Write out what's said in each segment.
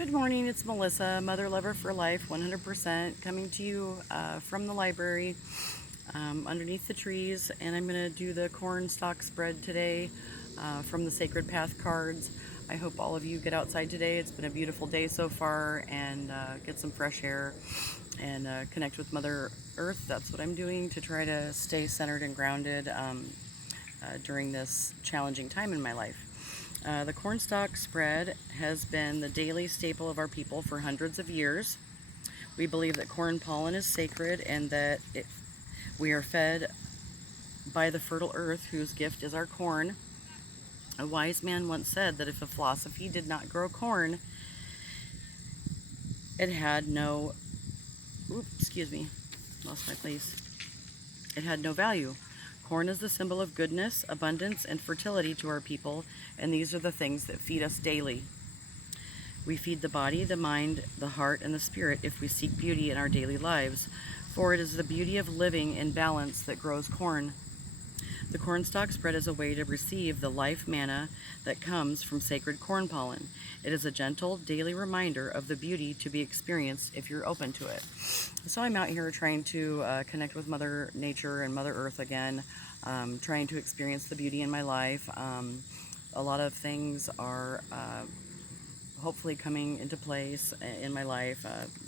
Good morning, it's Melissa, Mother Lover for Life, 100%, coming to you from the library underneath the trees. And I'm going to do the corn stalk spread today from the Sacred Path cards. I hope all of you get outside today. It's been a beautiful day so far, and get some fresh air and connect with Mother Earth. That's what I'm doing to try to stay centered and grounded during this challenging time in my life. The cornstalk spread has been the daily staple of our people for hundreds of years. We believe that corn pollen is sacred and that we are fed by the fertile earth whose gift is our corn. A wise man once said that if a philosophy did not grow corn, it had no, lost my place. It had no value. Corn is the symbol of goodness, abundance, and fertility to our people, and these are the things that feed us daily. We feed the body, the mind, the heart, and the spirit if we seek beauty in our daily lives, for it is the beauty of living in balance that grows corn. The cornstalk spread is a way to receive the life manna that comes from sacred corn pollen. It is a gentle, daily reminder of the beauty to be experienced if you're open to it. So I'm out here trying to connect with Mother Nature and Mother Earth again, trying to experience the beauty in my life. A lot of things are hopefully coming into place in my life,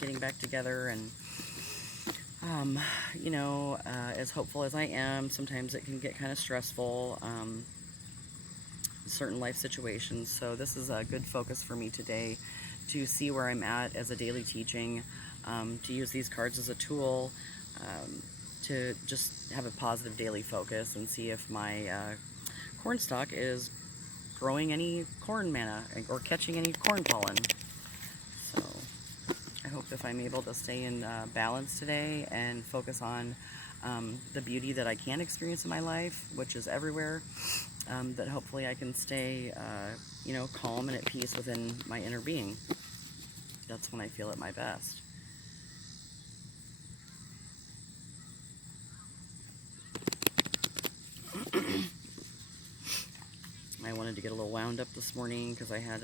getting back together, and as hopeful as I am, sometimes it can get kind of stressful, certain life situations. So this is a good focus for me today to see where I'm at as a daily teaching, to use these cards as a tool to just have a positive daily focus and see if my corn stalk is growing any corn manna or catching any corn pollen. So I hope if I'm able to stay in balance today and focus on the beauty that I can experience in my life, which is everywhere, that hopefully I can stay, calm and at peace within my inner being. That's when I feel at my best. I wanted to get a little wound up this morning because I had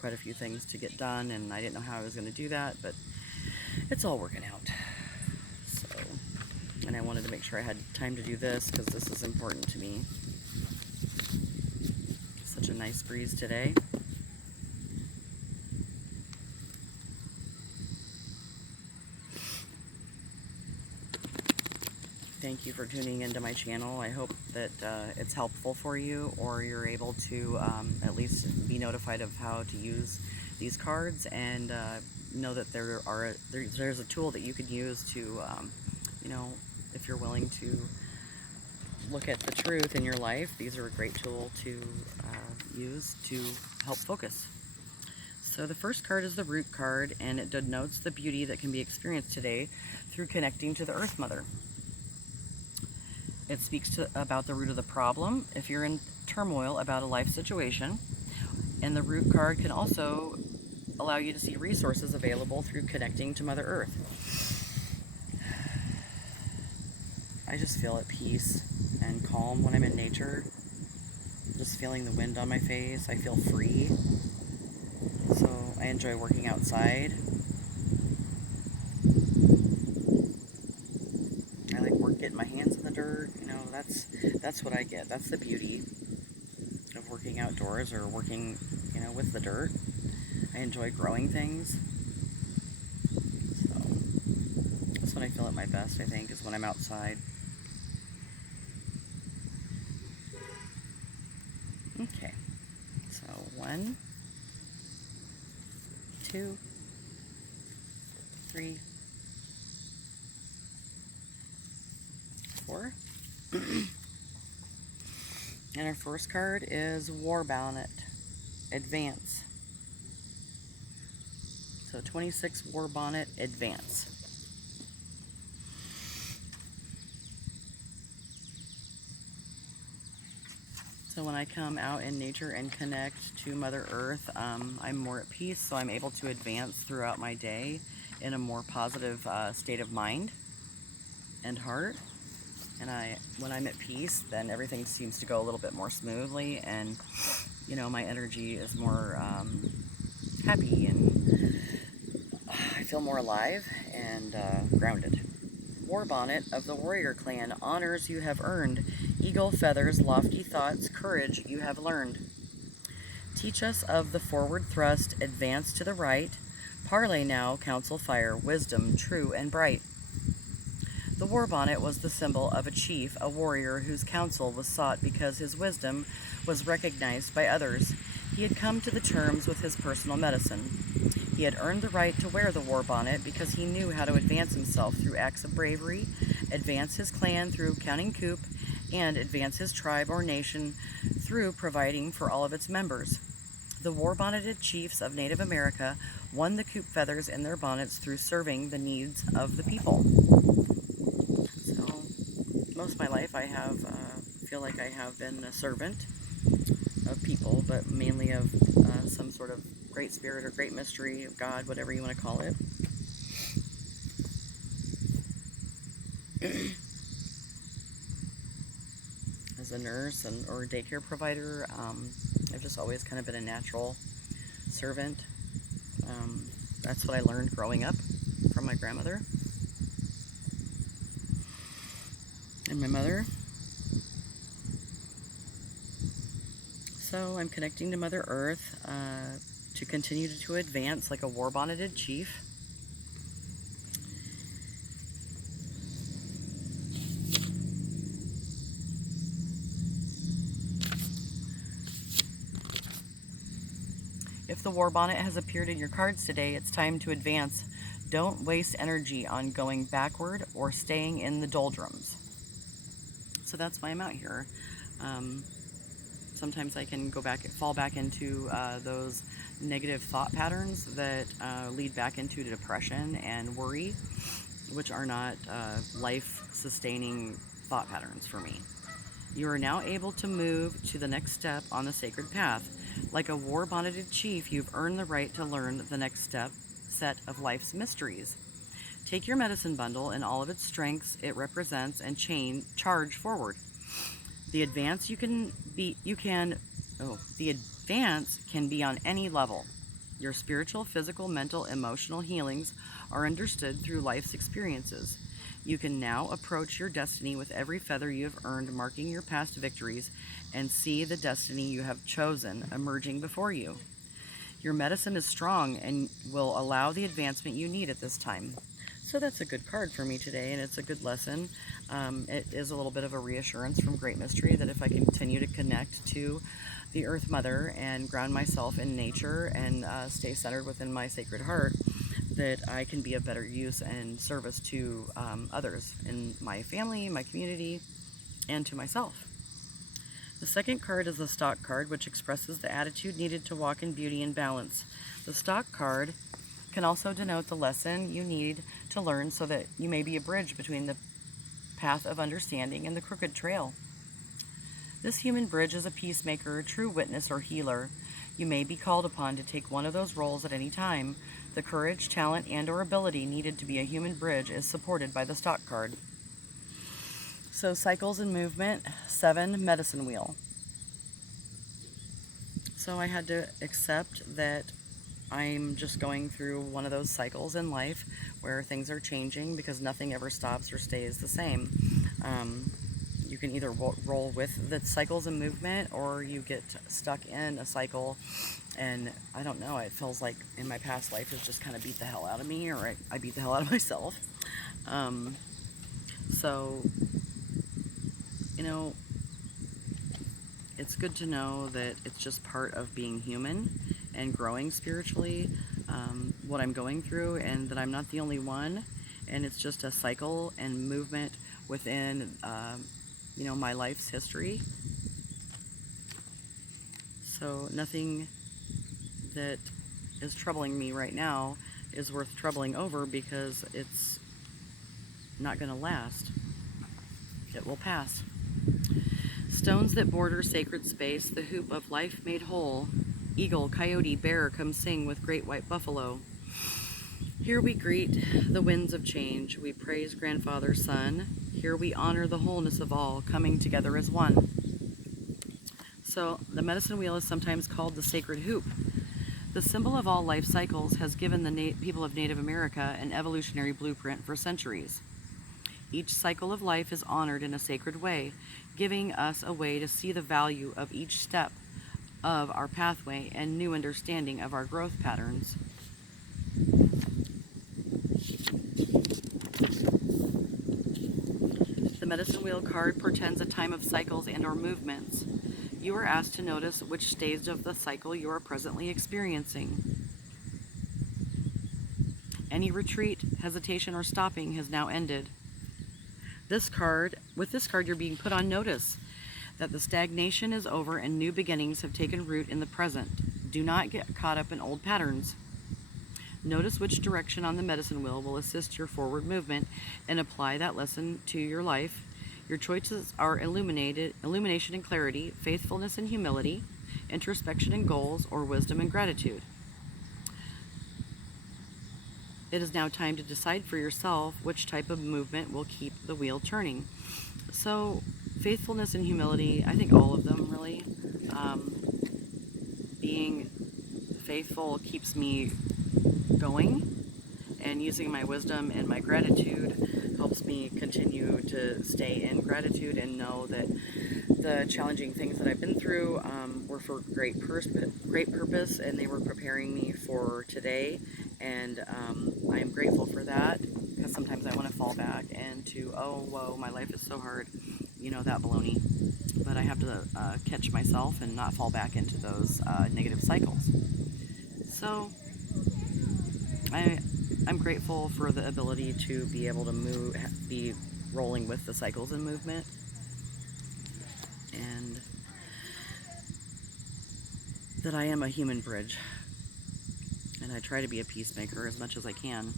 quite a few things to get done, and I didn't know how I was going to do that, but it's all working out. So, and I wanted to make sure I had time to do this because this is important to me. Such a nice breeze today. Thank you for tuning into my channel. I hope that it's helpful for you, or you're able to at least be notified of how to use these cards, and know that there's a tool that you can use to, if you're willing to look at the truth in your life, these are a great tool to use to help focus. So the first card is the root card, and it denotes the beauty that can be experienced today through connecting to the Earth Mother. It speaks about the root of the problem if you're in turmoil about a life situation. And the root card can also allow you to see resources available through connecting to Mother Earth. I just feel at peace and calm when I'm in nature. Just feeling the wind on my face. I feel free. So I enjoy working outside. I like getting my hands in the dirt. That's what I get. That's the beauty of working outdoors or working, with the dirt. I enjoy growing things. So that's when I feel at my best, I think, is when I'm outside. Okay, so 1, 2, 3, 4. And our first card is War Bonnet, Advance. So 26 War Bonnet, Advance. So when I come out in nature and connect to Mother Earth, I'm more at peace, so I'm able to advance throughout my day in a more positive state of mind and heart. And when I'm at peace, then everything seems to go a little bit more smoothly, and my energy is more happy and feel more alive and grounded. War bonnet of the warrior clan, honors you have earned, eagle feathers, lofty thoughts, courage you have learned. Teach us of the forward thrust, advance to the right, parley now, counsel fire, wisdom true and bright. The war bonnet was the symbol of a chief, a warrior whose counsel was sought because his wisdom was recognized by others. He had come to the terms with his personal medicine. He had earned the right to wear the war bonnet because he knew how to advance himself through acts of bravery, advance his clan through counting coup, and advance his tribe or nation through providing for all of its members. The war-bonneted chiefs of Native America won the coup feathers in their bonnets through serving the needs of the people. So, most of my life I have feel like I have been a servant of people, but mainly of some sort of great spirit or great mystery of God, whatever you want to call it. As a nurse or a daycare provider, I've just always kind of been a natural servant. That's what I learned growing up from my grandmother and my mother. So I'm connecting to Mother Earth to continue to advance like a war-bonneted chief. If the war bonnet has appeared in your cards today, it's time to advance. Don't waste energy on going backward or staying in the doldrums. So that's why I'm out here. Sometimes I can fall back into those negative thought patterns that lead back into depression and worry, which are not life-sustaining thought patterns for me. You are now able to move to the next step on the sacred path. Like a war-bonneted chief, you've earned the right to learn the next set of life's mysteries. Take your medicine bundle and all of its strengths it represents and charge forward. The advance can be on any level. Your spiritual, physical, mental, emotional healings are understood through life's experiences. You can now approach your destiny with every feather you have earned, marking your past victories, and see the destiny you have chosen emerging before you. Your medicine is strong and will allow the advancement you need at this time. So that's a good card for me today, and it's a good lesson. It is a little bit of a reassurance from Great Mystery that if I continue to connect to the Earth Mother and ground myself in nature and stay centered within my sacred heart, that I can be of better use and service to others in my family, my community, and to myself. The second card is the Stalk card, which expresses the attitude needed to walk in beauty and balance. The Stalk card can also denote the lesson you need to learn so that you may be a bridge between the path of understanding and the crooked trail. This human bridge is a peacemaker, true witness, or healer. You may be called upon to take one of those roles at any time. The courage, talent, and/or ability needed to be a human bridge is supported by the Stalk card. So cycles and movement, 7, medicine wheel. So I had to accept that I'm just going through one of those cycles in life where things are changing because nothing ever stops or stays the same. You can either roll with the cycles and movement, or you get stuck in a cycle, and I don't know, it feels like in my past life it's just kind of beat the hell out of me, or I beat the hell out of myself. So, you know, it's good to know that it's just part of being human and growing spiritually, what I'm going through, and that I'm not the only one, and it's just a cycle and movement within my life's history. So nothing that is troubling me right now is worth troubling over, because it's not going to last. It will pass. Stones that border sacred space, the hoop of life made whole. Eagle, coyote, bear, come sing with great white buffalo. Here we greet the winds of change. We praise Grandfather Sun. Here we honor the wholeness of all, coming together as one. So the medicine wheel is sometimes called the sacred hoop. The symbol of all life cycles has given the people of Native America an evolutionary blueprint for centuries. Each cycle of life is honored in a sacred way, giving us a way to see the value of each step of our pathway and new understanding of our growth patterns. The medicine wheel card portends a time of cycles and/or movements. You are asked to notice which stage of the cycle you are presently experiencing. Any retreat, hesitation, or stopping has now ended. With this card, you're being put on notice that the stagnation is over and new beginnings have taken root in the present. Do not get caught up in old patterns. Notice which direction on the medicine wheel will assist your forward movement and apply that lesson to your life. Your choices are illumination and clarity, faithfulness and humility, introspection and goals, or wisdom and gratitude. It is now time to decide for yourself which type of movement will keep the wheel turning. So, faithfulness and humility, I think all of them really. Being faithful keeps me going, and using my wisdom and my gratitude helps me continue to stay in gratitude and know that the challenging things that I've been through were for great purpose, and they were preparing me for today. And I am grateful for that, because sometimes I want to fall back and oh, whoa, my life is so hard, that baloney. But I have to catch myself and not fall back into those negative cycles. So I'm grateful for the ability to be able to be rolling with the cycles and movement, and that I am a human bridge, and I try to be a peacemaker as much as I can.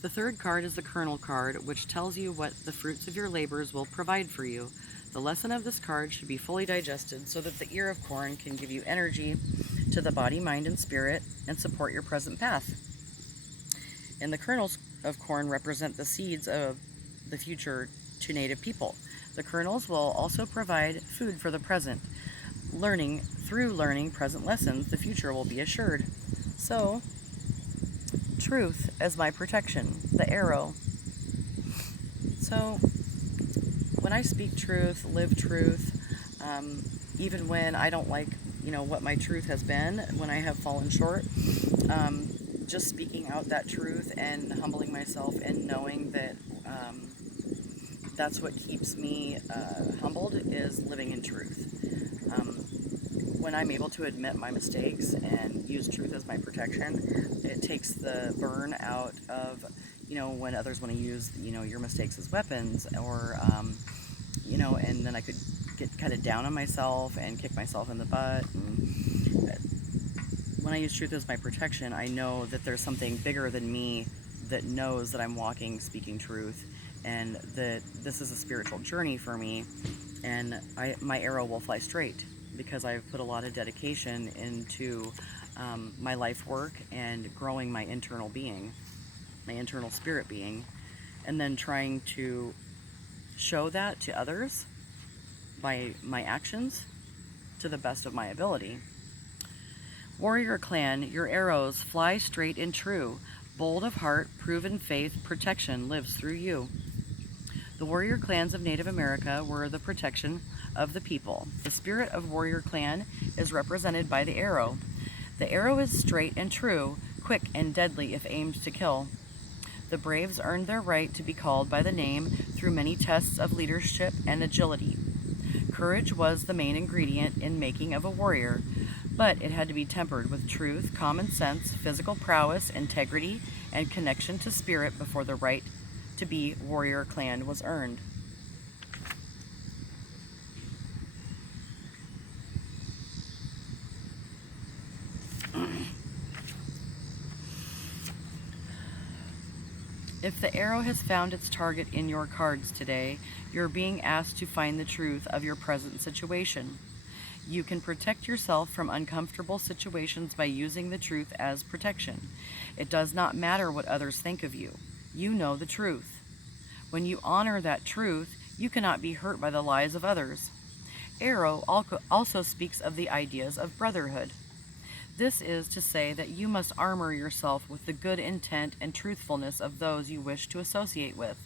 The third card is the Kernel card, which tells you what the fruits of your labors will provide for you. The lesson of this card should be fully digested so that the ear of corn can give you energy to the body, mind, and spirit and support your present path. And the kernels of corn represent the seeds of the future to Native people. The kernels will also provide food for the present. Through learning present lessons, the future will be assured. So, truth as my protection, the arrow. So, when I speak truth, live truth, even when I don't like, what my truth has been, when I have fallen short, just speaking out that truth and humbling myself and knowing that that's what keeps me humbled, is living in truth. When I'm able to admit my mistakes and use truth as my protection, it takes the burn out of, when others want to use, your mistakes as weapons, or, and then I could get kind of down on myself and kick myself in the butt. And when I use truth as my protection, I know that there's something bigger than me that knows that I'm speaking truth, and that this is a spiritual journey for me, and my arrow will fly straight, because I've put a lot of dedication into my life work and growing my internal being, my internal spirit being, and then trying to show that to others by my actions to the best of my ability. Warrior Clan, your arrows fly straight and true. Bold of heart, proven faith, protection lives through you. The warrior clans of Native America were the protection of the people. The spirit of warrior clan is represented by the arrow. The arrow is straight and true, quick and deadly if aimed to kill. The braves earned their right to be called by the name through many tests of leadership and agility. Courage was the main ingredient in making of a warrior, but it had to be tempered with truth, common sense, physical prowess, integrity, and connection to spirit before the right to be warrior clan was earned. If the arrow has found its target in your cards today, you're being asked to find the truth of your present situation. You can protect yourself from uncomfortable situations by using the truth as protection. It does not matter what others think of you. You know the truth. When you honor that truth, you cannot be hurt by the lies of others. Arrow also speaks of the ideas of brotherhood. This is to say that you must armor yourself with the good intent and truthfulness of those you wish to associate with.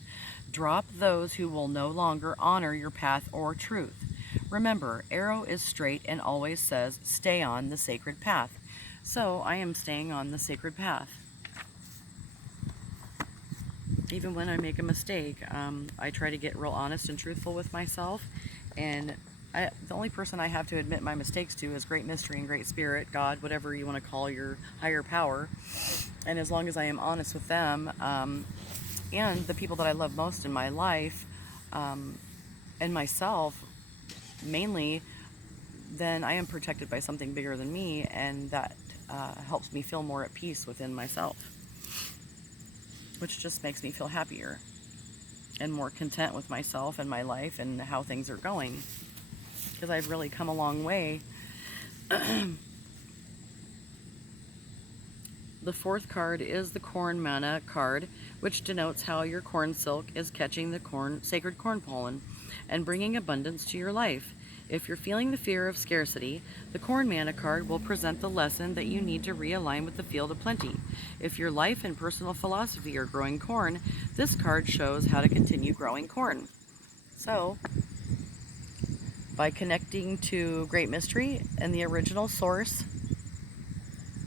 Drop those who will no longer honor your path or truth. Remember, arrow is straight and always says, stay on the sacred path. So I am staying on the sacred path. Even when I make a mistake, I try to get real honest and truthful with myself. And the only person I have to admit my mistakes to is Great Mystery and Great Spirit, God, whatever you want to call your higher power. And as long as I am honest with them, and the people that I love most in my life, and myself mainly, then I am protected by something bigger than me, and that helps me feel more at peace within myself, which just makes me feel happier and more content with myself and my life and how things are going, because I've really come a long way. The fourth card is the corn manna card, which denotes how your corn silk is catching the sacred corn pollen and bringing abundance to your life. If you're feeling the fear of scarcity, the corn manna card will present the lesson that you need to realign with the field of plenty. If your life and personal philosophy are growing corn, this card shows how to continue growing corn. So, by connecting to Great Mystery and the original source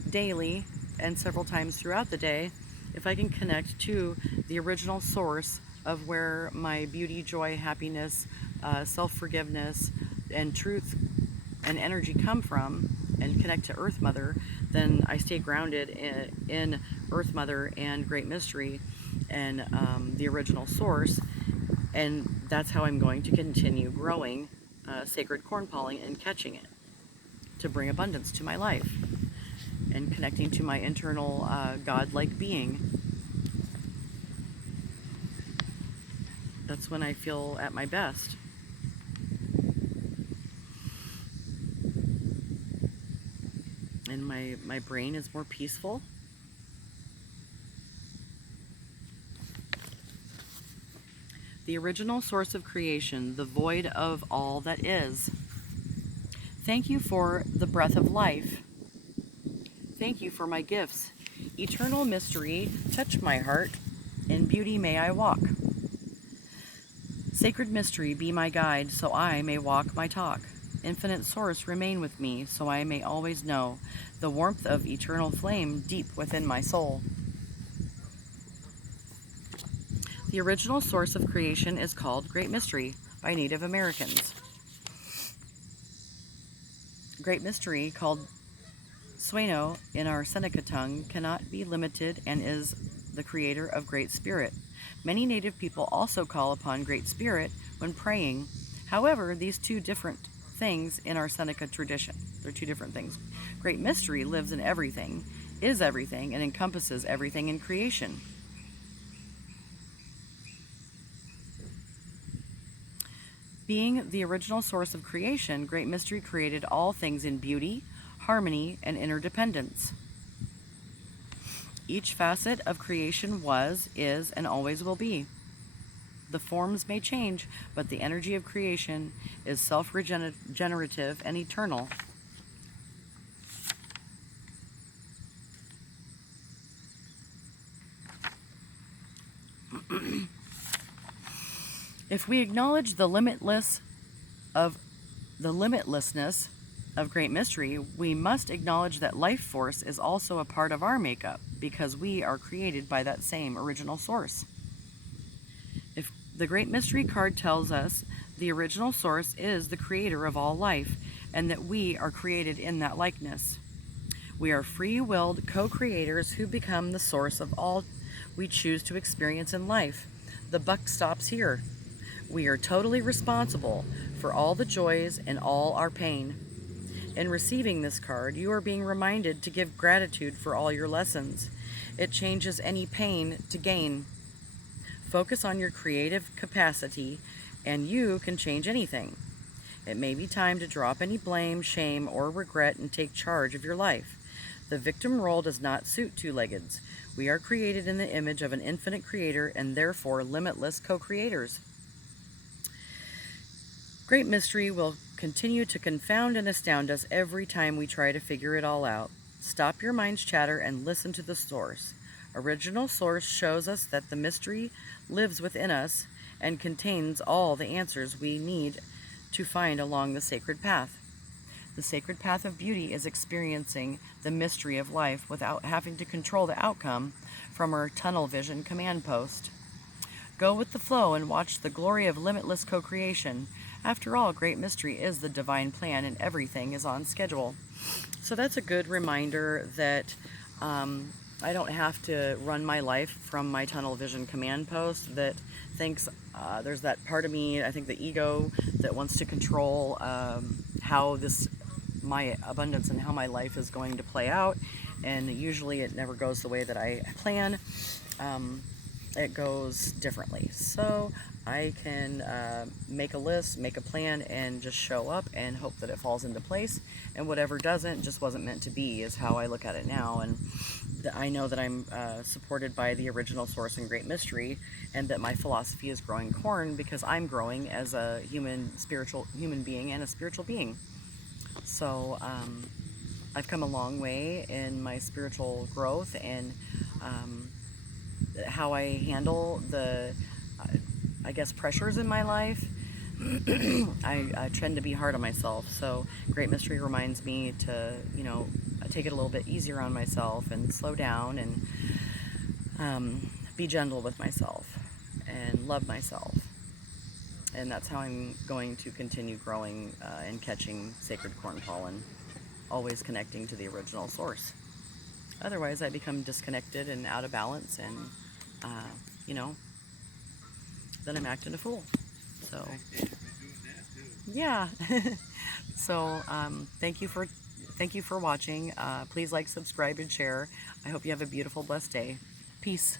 daily and several times throughout the day, if I can connect to the original source of where my beauty, joy, happiness, self-forgiveness, and truth and energy come from, and connect to Earth Mother, then I stay grounded in Earth Mother and Great Mystery and the original source, and that's how I'm going to continue growing sacred corn pollen and catching it to bring abundance to my life and connecting to my internal God-like being. That's when I feel at my best. And my brain is more peaceful. The original source of creation, the void of all that is. Thank you for the breath of life. Thank you for my gifts. Eternal mystery, touch my heart. In beauty may I walk. Sacred mystery, be my guide, so I may walk my talk. Infinite source, remain with me, so I may always know the warmth of eternal flame deep within my soul. The original source of creation is called Great Mystery by Native Americans. Great Mystery, called Sueno in our Seneca tongue, cannot be limited and is the creator of Great Spirit. Many Native people also call upon Great Spirit when praying. However, these two different things in our Seneca tradition. They're two different things. Great Mystery lives in everything, is everything, and encompasses everything in creation. Being the original source of creation, Great Mystery created all things in beauty, harmony, and interdependence. Each facet of creation was, is, and always will be. The forms may change, but the energy of creation is self-regenerative and eternal. If we acknowledge the limitlessness of Great Mystery, we must acknowledge that life force is also a part of our makeup, because we are created by that same original source. If the Great Mystery card tells us the original source is the creator of all life, and that we are created in that likeness. We are free-willed co-creators who become the source of all we choose to experience in life. The buck stops here. We are totally responsible for all the joys and all our pain. In receiving this card, you are being reminded to give gratitude for all your lessons. It changes any pain to gain. Focus on your creative capacity, and you can change anything. It may be time to drop any blame, shame, or regret and take charge of your life. The victim role does not suit two-leggeds. We are created in the image of an infinite creator and therefore limitless co-creators. Great Mystery will continue to confound and astound us every time we try to figure it all out. Stop your mind's chatter and listen to the source. Original source shows us that the mystery lives within us and contains all the answers we need to find along the sacred path. The sacred path of beauty is experiencing the mystery of life without having to control the outcome from our tunnel vision command post. Go with the flow and watch the glory of limitless co-creation. After all, great mystery is the divine plan and everything is on schedule. So that's a good reminder that I don't have to run my life from my tunnel vision command post that thinks there's that part of me, I think the ego, that wants to control how my abundance and how my life is going to play out. And usually it never goes the way that I plan. It goes differently. So I can make a list, make a plan, and just show up and hope that it falls into place. And whatever doesn't just wasn't meant to be is how I look at it now. And I know that I'm supported by the original source and great mystery, and that my philosophy is growing corn because I'm growing as a spiritual human being and a spiritual being. So I've come a long way in my spiritual growth and how I handle the, I guess, pressures in my life. I tend to be hard on myself, so Great Mystery reminds me to, take it a little bit easier on myself and slow down and be gentle with myself and love myself. And that's how I'm going to continue growing and catching sacred corn pollen, always connecting to the original source. Otherwise, I become disconnected and out of balance, and then I'm acting a fool. So, yeah. So, thank you for watching. Please like, subscribe, and share. I hope you have a beautiful, blessed day. Peace.